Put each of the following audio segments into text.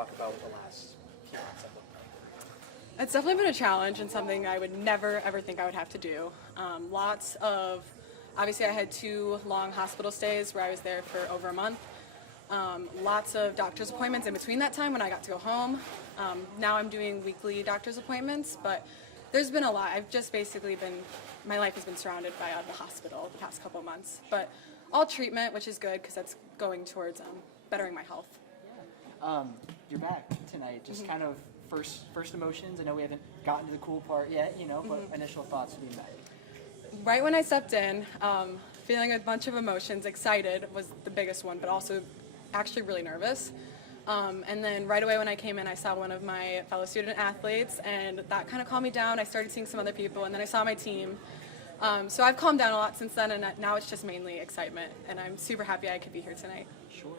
talk about what the last few months have looked like? It's definitely been a challenge and something I would never ever think I would have to do. Obviously I had 2 long hospital stays where I was there for over a month. Lots of doctor's appointments in between that time when I got to go home. Now I'm doing weekly doctor's appointments, but there's been a lot. I've just basically my life has been surrounded by the hospital the past couple of months. But all treatment, which is good because that's going towards bettering my health. You're back tonight. Just kind of first emotions. I know we haven't gotten to the cool part yet, but initial thoughts being back. Right when I stepped in, feeling a bunch of emotions, excited was the biggest one, but also actually really nervous. And then right away when I came in, I saw one of my fellow student athletes, and that kind of calmed me down. I started seeing some other people, and then I saw my team. So I've calmed down a lot since then, and now it's just mainly excitement, and I'm super happy I could be here tonight. Sure.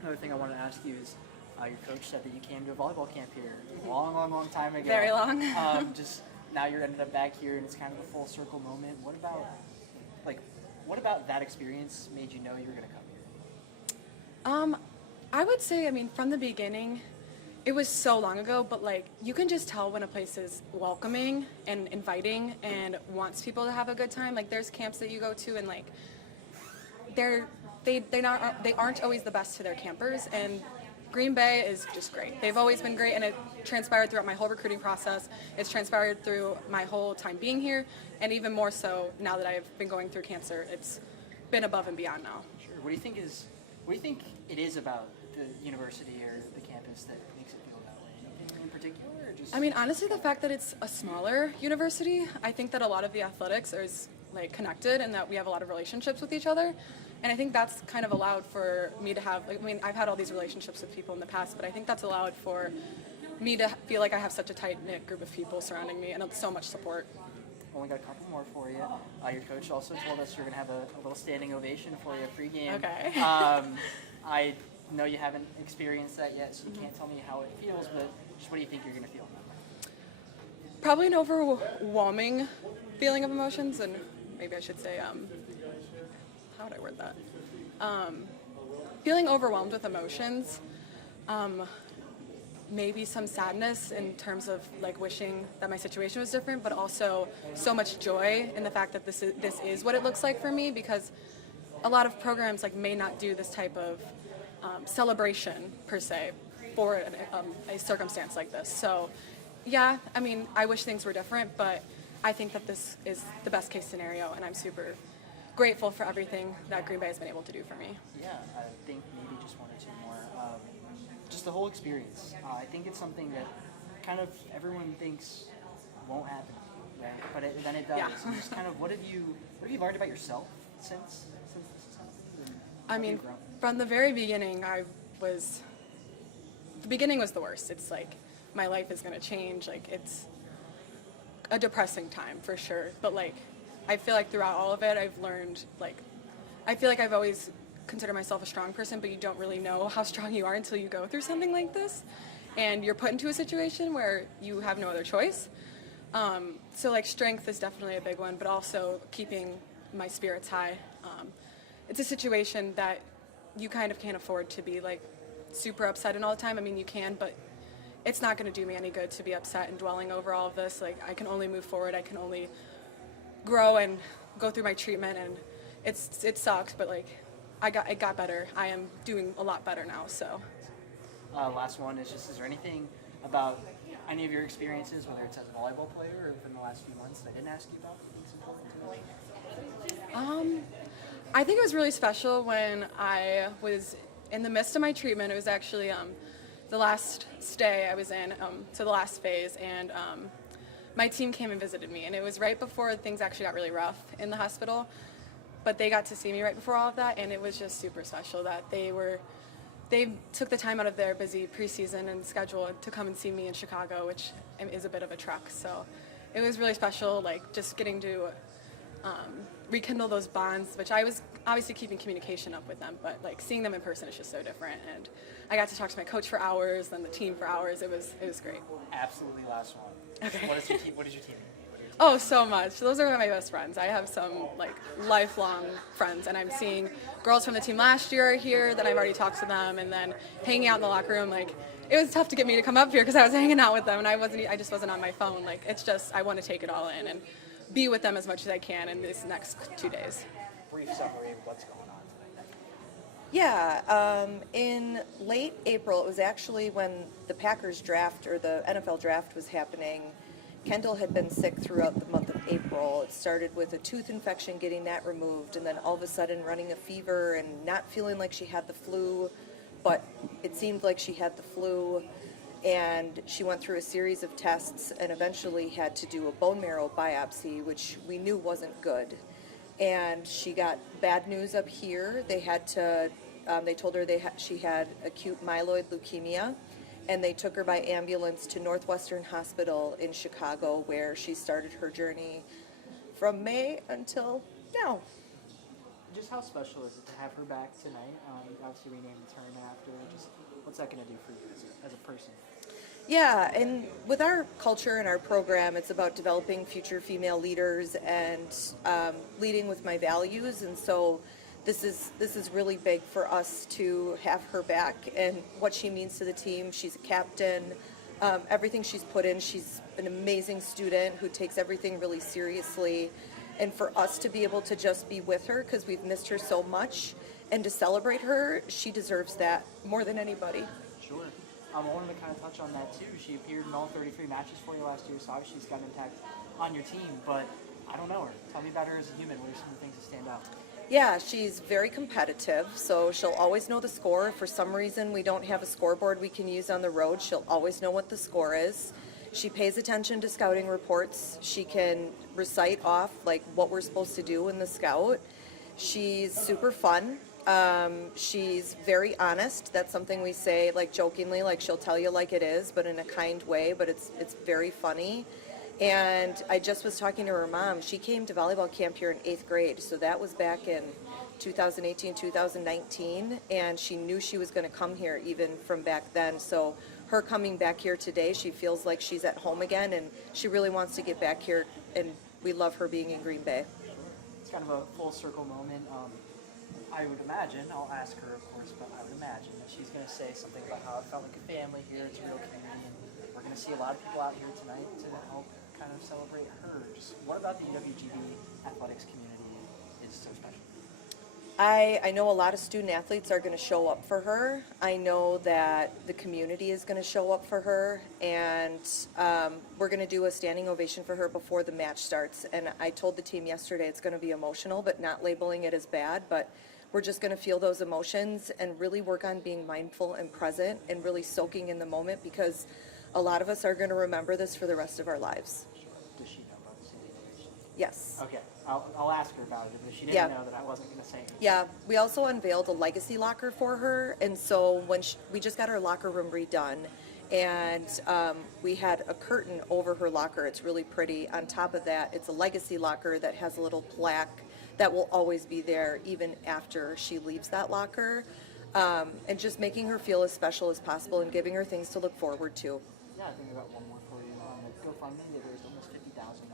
Another thing I want to ask you is, your coach said that you came to a volleyball camp here a long time ago. Very long. Just now you're ended up back here, and it's kind of a full circle moment. What about that experience made you know you were going to come here? I would say, from the beginning, it was so long ago, but you can just tell when a place is welcoming and inviting and wants people to have a good time. There's camps that you go to, and they aren't always the best to their campers, and Green Bay is just great. They've always been great, and it transpired throughout my whole recruiting process. It's transpired through my whole time being here, and even more so now that I've been going through cancer. It's been above and beyond now. Sure. What do you think it is about the university or the campus that makes it feel that way? Anything in particular, or just? Honestly, the fact that it's a smaller university, I think that a lot of the athletics are connected, and that we have a lot of relationships with each other. And I think that's kind of allowed for me to have, I've had all these relationships with people in the past, but I think that's allowed for me to feel like I have such a tight-knit group of people surrounding me and so much support. Only got a couple more for you. Your coach also told us you're going to have a little standing ovation for you pregame. Okay. I know you haven't experienced that yet, so you can't tell me how it feels, but just what do you think you're going to feel now? Probably an overwhelming feeling of emotions, and maybe I should say, how would I word that? Feeling overwhelmed with emotions, maybe some sadness in terms of wishing that my situation was different, but also so much joy in the fact that this is what it looks like for me, because a lot of programs may not do this type of celebration per se for a circumstance like this. So yeah, I wish things were different, but I think that this is the best case scenario, and I'm super grateful for everything that Green Bay has been able to do for me. Yeah, I think maybe just 1 or 2 more. Just the whole experience. I think it's something that kind of everyone thinks won't happen, right? But then it does. Yeah. And just kind of what have you learned about yourself since this has happened? From the very beginning, the beginning was the worst. It's my life is going to change. It's a depressing time for sure. But I feel like throughout all of it, I've learned, I feel like I've always considered myself a strong person, but you don't really know how strong you are until you go through something like this. And you're put into a situation where you have no other choice. So strength is definitely a big one, but also keeping my spirits high. It's a situation that you kind of can't afford to be super upset and all the time. You can, but it's not going to do me any good to be upset and dwelling over all of this. I can only move forward. I can only grow and go through my treatment, and it sucks, but it got better. I am doing a lot better now. So last one is there anything about any of your experiences, whether it's as a volleyball player or within the last few months, that I didn't ask you about that it's important to know? I think it was really special when I was in the midst of my treatment. It was actually the last stay I was in, so the last phase, and my team came and visited me, and it was right before things actually got really rough in the hospital, but they got to see me right before all of that, and it was just super special that they took the time out of their busy preseason and schedule to come and see me in Chicago, which is a bit of a trek. So it was really special, just getting to rekindle those bonds, which I was obviously keeping communication up with them, but seeing them in person is just so different. And I got to talk to my coach for hours, then the team for hours. It was great. Absolutely, last one. Okay. What does your team mean? What do your Oh, so much. Those are my best friends. I have some like lifelong friends, and I'm seeing girls from the team last year here that I've already talked to them, and then hanging out in the locker room. Like it was tough to get me to come up here because I was hanging out with them, and I just wasn't on my phone. Like it's just I want to take it all in and be with them as much as I can in these next 2 days. Brief summary of what's going on tonight. Yeah, in late April, it was actually when the Packers draft or the NFL draft was happening. Kendall had been sick throughout the month of April. It started with a tooth infection, getting that removed, and then all of a sudden running a fever and not feeling like she had the flu, but it seemed like she had the flu. And she went through a series of tests and eventually had to do a bone marrow biopsy, which we knew wasn't good. And she got bad news up here. They had to, they told her she had acute myeloid leukemia, and they took her by ambulance to Northwestern Hospital in Chicago, where she started her journey from May until now. Just how special is it to have her back tonight? Obviously, we named the tournament after her. Just what's that going to do for you as a person? Yeah, and with our culture and our program, it's about developing future female leaders and leading with my values. And so this is really big for us to have her back and what she means to the team. She's a captain. Everything she's put in, she's an amazing student who takes everything really seriously. And for us to be able to just be with her because we've missed her so much and to celebrate her, she deserves that more than anybody. Sure. I wanted to kind of touch on that too. She appeared in all 33 matches for you last year, so obviously she's got an impact on your team, but I don't know her. Tell me about her as a human. What are some of the things that stand out? Yeah, she's very competitive, so she'll always know the score. If for some reason we don't have a scoreboard we can use on the road, she'll always know what the score is. She pays attention to scouting reports. She can recite off like what we're supposed to do in the scout. She's super fun. She's very honest. That's something we say like jokingly, like she'll tell you like it is, but in a kind way, but it's very funny. And I just was talking to her mom. She came to volleyball camp here in 8th grade, so that was back in 2018, 2019, and she knew she was going to come here even from back then. So her coming back here today, she feels like she's at home again, and she really wants to get back here, and we love her being in Green Bay. It's kind of a full circle moment. I would imagine, I'll ask her of course, but I would imagine that she's going to say something about how it felt like a family here, it's a real community, and we're going to see a lot of people out here tonight to help kind of celebrate her. Just what about the WGB athletics community is so special? I know a lot of student athletes are going to show up for her. I know that the community is going to show up for her, and we're going to do a standing ovation for her before the match starts. And I told the team yesterday it's going to be emotional, but not labeling it as bad, but we're just going to feel those emotions and really work on being mindful and present and really soaking in the moment, because a lot of us are going to remember this for the rest of our lives. Sure. Does she know about the standing ovation? Yes. Okay, I'll ask her about it, but she didn't Yeah. know that I wasn't going to say anything. Yeah, we also unveiled a legacy locker for her, and so when we just got her locker room redone, and we had a curtain over her locker. It's really pretty. On top of that, it's a legacy locker that has a little plaque that will always be there even after she leaves that locker, and just making her feel as special as possible and giving her things to look forward to. Yeah, I think I got one more for you. The GoFundMe, they raised almost $50,000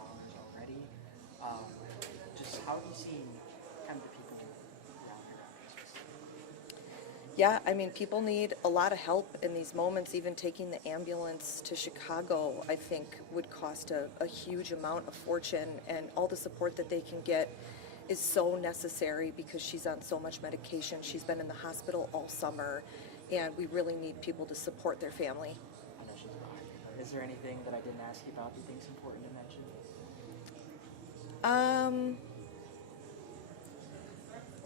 already. Just how have you seen kind of the people around here? Yeah, I mean, people need a lot of help in these moments. Even taking the ambulance to Chicago, I think, would cost a huge amount of fortune, and all the support that they can get is so necessary because she's on so much medication. She's been in the hospital all summer, and we really need people to support their family. I know she's behind me, but is there anything that I didn't ask you about that you think is important to mention?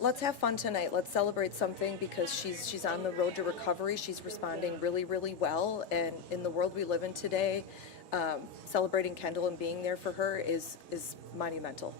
Let's have fun tonight. Let's celebrate something because she's on the road to recovery. She's responding really, really well, and in the world we live in today, celebrating Kendall and being there for her is monumental.